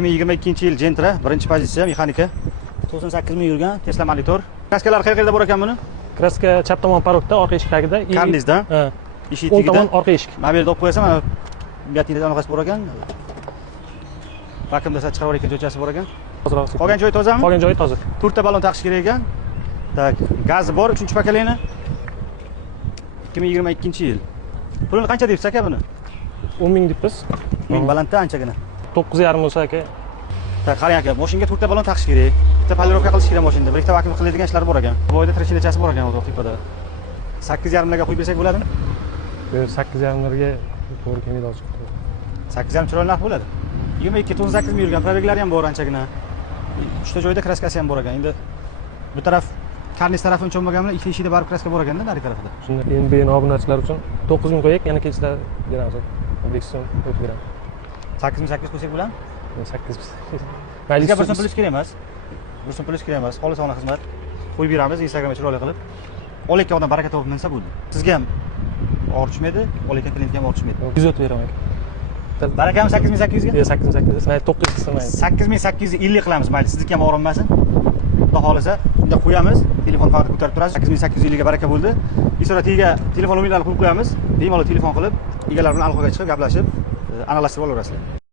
2022-yil Gentra, birinchi pozitsiya, mexanika. 98 ming yurgan, Tesla monitor. Kraskalar qayerda bor ekan buni? Kraska chap tomon parokda, orqa eshik tagida. Karnizda. Ha. Eshik O'ng tagida. tomon orqa eshik. Mobilda olib qo'yasan, mana gatingiz aniqasi bor ekan. Vakuumda chiqarib ekan jo'chasi bor ekan. Qolgan joyi tozami? Qolgan joyi toza. 4 ta ballon taqish kerak ekan. Tak, gazi bor, 3-pakalini. 2022-yil. Pulini qancha deysiz aka buni? 10 ming debmiz. 1000 balandda anchagina. 9,5 bo'lsa aka. Tak, qarang aka, mashinaga 4 ta ballon taqish kerak. Bitta polirovka qilish kerak mashinada. Bir ikkita vakuum qiladigan ishlar bor ekan. Bu yerda tirishilachasi bor ekan o'zi tepada. 8,5 larga qo'yib bersak bo'ladimi? 8,5 larga to'g'ri kelmaydi hozir. 8,5 chiroyli narx bo'ladi. 22-98 ming yurgan, probeglari ham bor anchagina. 3 ta joyda kraskasi ham bor ekan. Endi bu taraf karniz tarafini cho'mmaganlar, ikki eshikda barib kraska bor ekanda, nari tarafida. Shunda endi beno obunachilar uchun 9 ming qo'yib, yana kechlar beramiz. Obyeksion o'tib beramiz. 8,800 qo'ysak bo'ladimi? 8. Bizga bir so'm pul kerak emas. Bir so'm pul kerak emas. Xolisona xizmat. Qo'yib beramiz Instagramga chiroyli qilib. Olayotgan odam baraka topib minsa bo'ldi. Sizga ham og'irchmaydi, olayotgan klientga ham og'irchmaydi. 100 o'tib beraman. Barakami 8,800 ga? Yo'q, 8,800. Mayli 900 qilmaymiz. 8,850 qilamiz, mayli. Sizniki ham og'rinmasin. Xudo xolisa, shunda qo'yamiz. Telefon faqat ko'tarib turasiz. 8,850 ga baraka bo'ldi. Isorativa telefon nomerlarini qo'yib qo'yamiz. Bemalol telefon qilib, egalar bilan aloqaga chiqib, gaplashib, aniqlashtirib olaverasizlar.